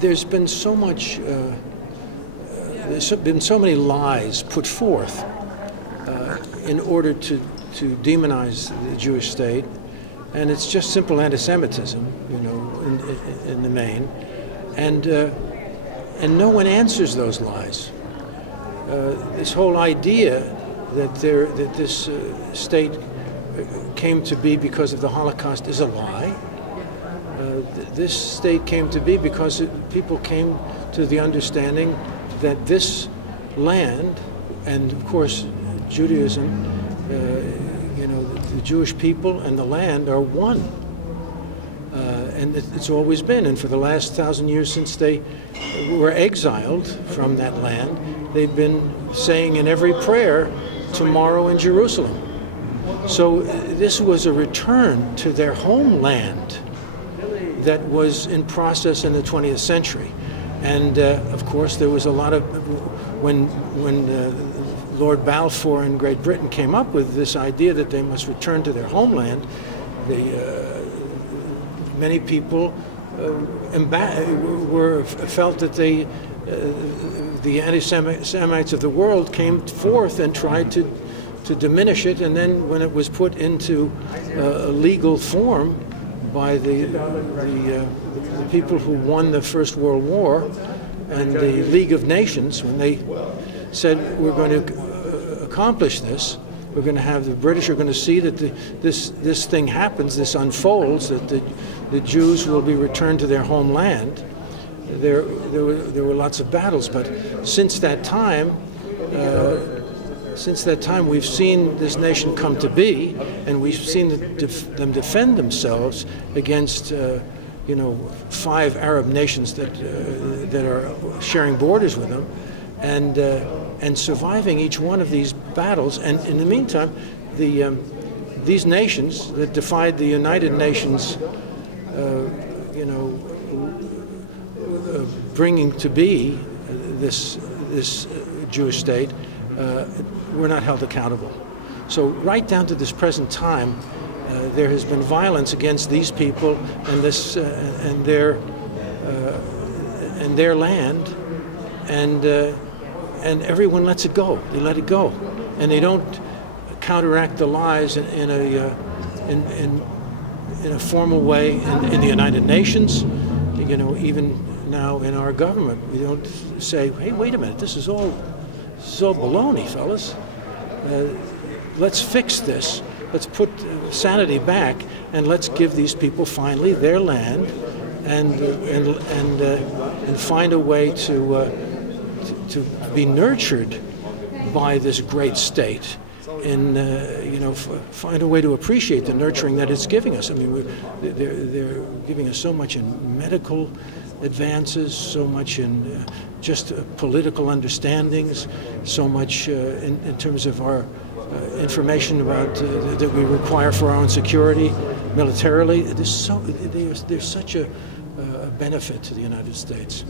there's been so much, there's been so many lies put forth in order to demonize the Jewish state, and it's just simple anti-Semitism, you know, in the main, and no one answers those lies. This whole idea that this state came to be because of the Holocaust is a lie. This state came to be because people came to the understanding that this land, and of course Judaism, you know, the Jewish people and the land are one. And it's always been, and for the last 1,000 years since they were exiled from that land, they've been saying in every prayer, "Tomorrow in Jerusalem." So this was a return to their homeland that was in process in the 20th century. And of course there was a lot of, when Lord Balfour in Great Britain came up with this idea that they must return to their homeland, many people felt that the anti-Semites of the world came forth and tried to diminish it, and then when it was put into a legal form by the people who won the First World War and the League of Nations, when they said, we're going to accomplish this, we're going to have, the British are going to see that this thing happens, this unfolds, that the Jews will be returned to their homeland. There were lots of battles, but since that time we've seen this nation come to be, and we've seen them defend themselves against you know, 5 Arab nations that are sharing borders with them, and surviving each one of these battles. And in the meantime, these nations that defied the United Nations, you know, bringing to be this Jewish state, were not held accountable. So right down to this present time, there has been violence against these people and this and their land, and everyone lets it go. They let it go, and they don't counteract the lies in a formal way in the United Nations. You know, even now in our government, we don't say, "Hey, wait a minute, this is all baloney, fellas. Let's fix this. Let's put sanity back, and let's give these people finally their land, and find a way to be nurtured by this great state, and you know, find a way to appreciate the nurturing that it's giving us. I mean, they're giving us so much in medical advances, so much in just political understandings, so much in terms of our information about that we require for our own security militarily. There's such a benefit to the United States.